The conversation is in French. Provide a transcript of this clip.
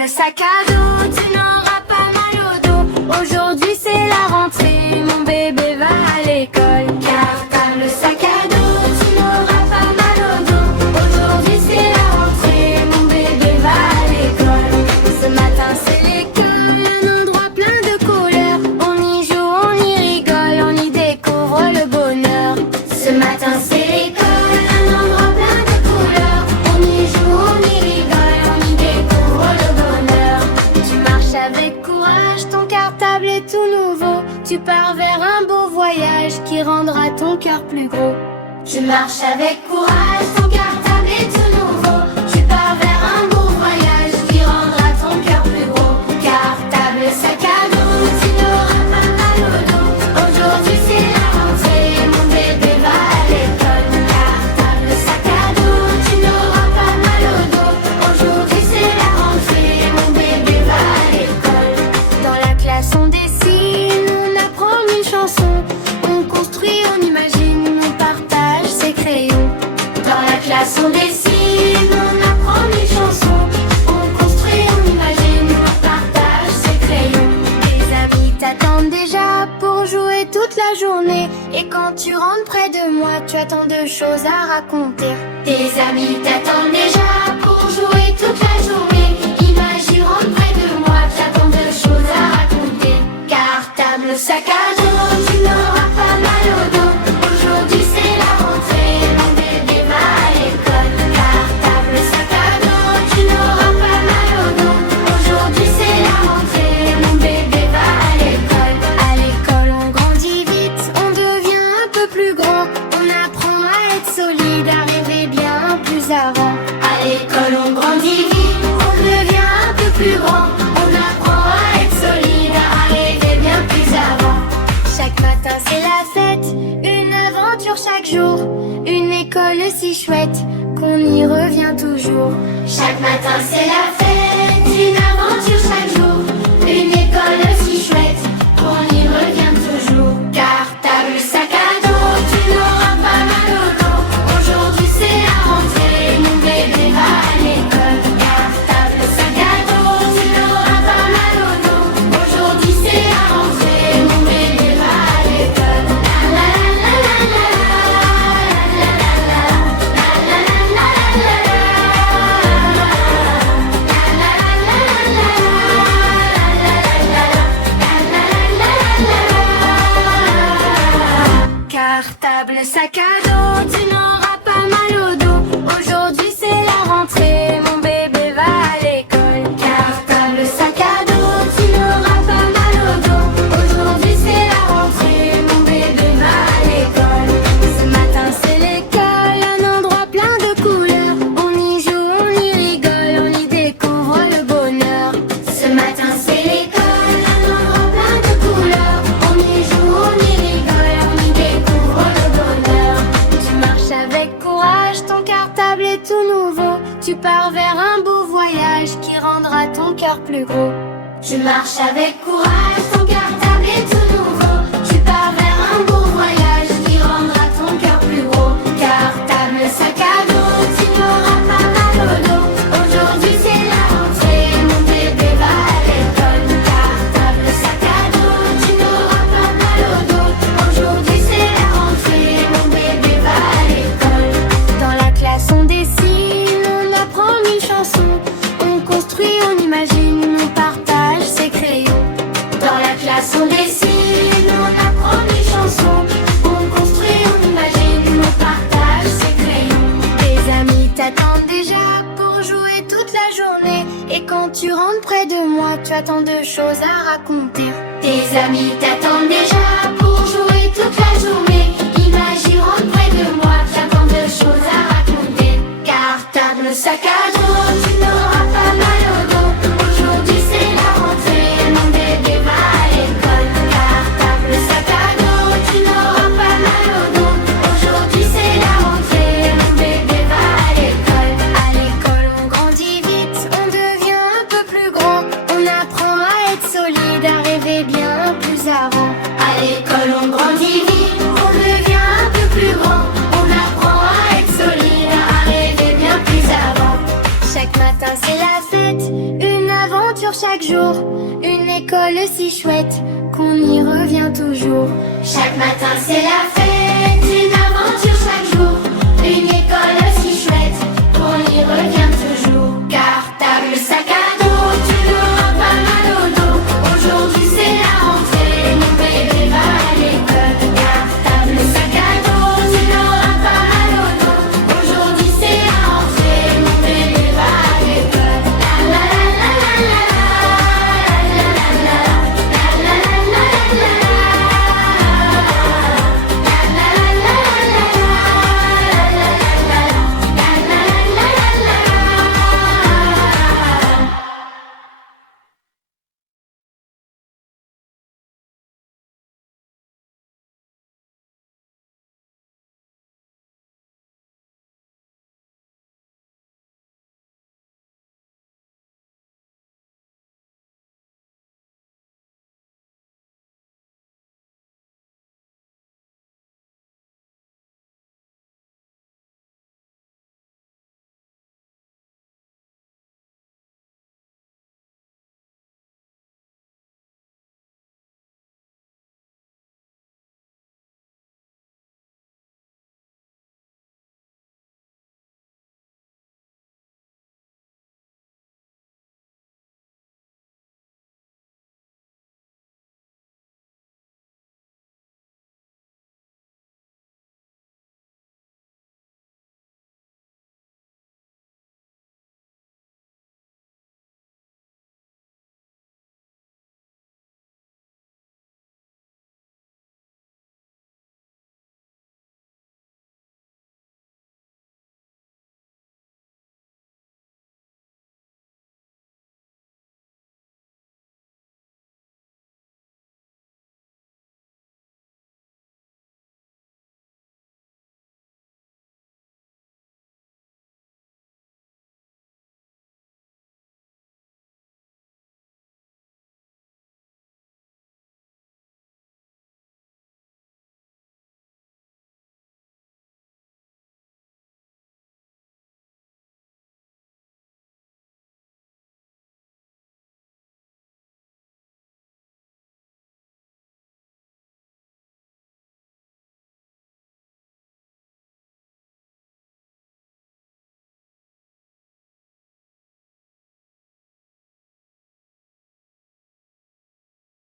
Cartable, sac à dos, tu n'auras pas mal au dos. Aujourd'hui c'est la rentrée, mon bébé va à l'école. Cartable, sac à dos, tu n'auras pas mal au dos. Aujourd'hui c'est la rentrée, mon bébé va à l'école. Ce matin c'est l'école, un endroit plein de couleurs. On y joue, on y rigole, on y découvre le bonheur. Ce matin c'est l'école, un endroit plein de couleurs. On y joue, on y rigole, on y découvre le bonheur. Tu marches avec courage, ton cartable est tout nouveau. Tu pars vers un beau voyage qui rendra ton cœur plus gros. Tu marches avec courage, ton cartable est tout nouveau. Tu pars vers un beau voyage qui rendra ton cœur plus gros. Cartable, sac à dos, tu n'auras pas mal au dos. Aujourd'hui c'est la rentrée, mon bébé va à l'école. Cartable, sac à dos, tu n'auras pas mal au dos. Aujourd'hui c'est la rentrée, mon bébé va à l'école. Dans la classe on dessine, on apprend une chanson. On construit, on imagine, on partage ses crayons. Dans la classe on dessine, on apprend une chanson. On construit, on imagine, on partage ses crayons. Tes amis t'attendent déjà pour jouer toute la journée. Et quand tu rentres près de moi, tu as tant de choses à raconter. Tes amis t'attendent déjà pour jouer toute la journée. Imagine, rentre près de moi, tu as tant de choses à raconter. Cartable, sac à dos, tu n'auras pas mal au dos. Aujourd'hui c'est la rentrée, mon bébé va à l'école. Cartable, sac à dos, tu n'auras pas mal au dos. Aujourd'hui c'est la rentrée, mon bébé va à l'école. À l'école on grandit vite, on devient un peu plus grand. On apprend à être solide, à rêver bien plus avant. À l'école on grandit vite, on devient un peu plus grand. On apprend à être solide, à rêver bien plus avant. Chaque matin c'est la fête, une aventure chaque jour. Une école si chouette qu'on y revient toujours. Chaque matin c'est la fête, une aventure chaque jour. Une école si chouette qu'on y revient toujours. Cartable, sac à dos, tu n'auras pas mal au dos. Aujourd'hui c'est la rentrée, mon bébé va à l'école. Cartable, sac à dos, tu n'auras pas mal au dos. Aujourd'hui c'est la rentrée, mon bébé va à l'école. La la la la la la la la la la Cartable, sac à dos, tu n'auras pas mal au dos. Aujourd'hui c'est la rentrée, mon bébé va à l'école. Cartable, sac à dos, tu n'auras pas mal au dos. Aujourd'hui c'est la rentrée, mon bébé va à l'école. Ce matin c'est l'école, un endroit plein de couleurs. On y joue, on y rigole, on y découvre le bonheur. Ce matin c'est l'école, un endroit plein de couleurs. On y joue, on y rigole, on y découvre le bonheur. Tu marches avec courage, ton cartable est tout nouveau. Tu pars vers un beau voyage qui rendra ton cœur plus gros. Tu marches avec courage, ton cartable est tout nouveau. Tu pars vers un beau voyage qui rendra ton cœur plus gros. Cartable, sac à dos, tu n'auras pas mal au dos. Aujourd'hui c'est la rentrée, mon bébé va à l'école. Cartable, sac à dos, tu n'auras pas mal au dos. Aujourd'hui c'est la rentrée, mon bébé va à l'école. Dans la classe on dessine, on apprend une chanson. On construit, on imagine, on partage ses crayons. Dans la classe on dessine, on apprend une chanson. On construit, on imagine, on partage ses crayons. Tes amis t'attendent déjà pour jouer toute la journée. Et quand tu rentres près de moi, tu as tant de choses à raconter. Tes amis t'attendent déjà pour jouer toute la journée. Imagine, rentre près de moi, tu as tant de choses à raconter. Cartable, sac à dos, tu n'auras pas mal au dos. Aujourd'hui c'est la rentrée, mon bébé va à l'école. Cartable, sac à dos, tu n'auras pas mal au dos. Aujourd'hui c'est la rentrée, mon bébé va à l'école. À l'école on grandit vite, on devient un peu plus grand. On apprend à être solide, à rêver bien plus avant. À l'école on grandit vite, on devient un peu plus grand. On apprend à être solide, à rêver bien plus avant. Chaque matin c'est la fête, une aventure chaque jour. Une école si chouette qu'on y revient toujours. Chaque matin c'est la fête.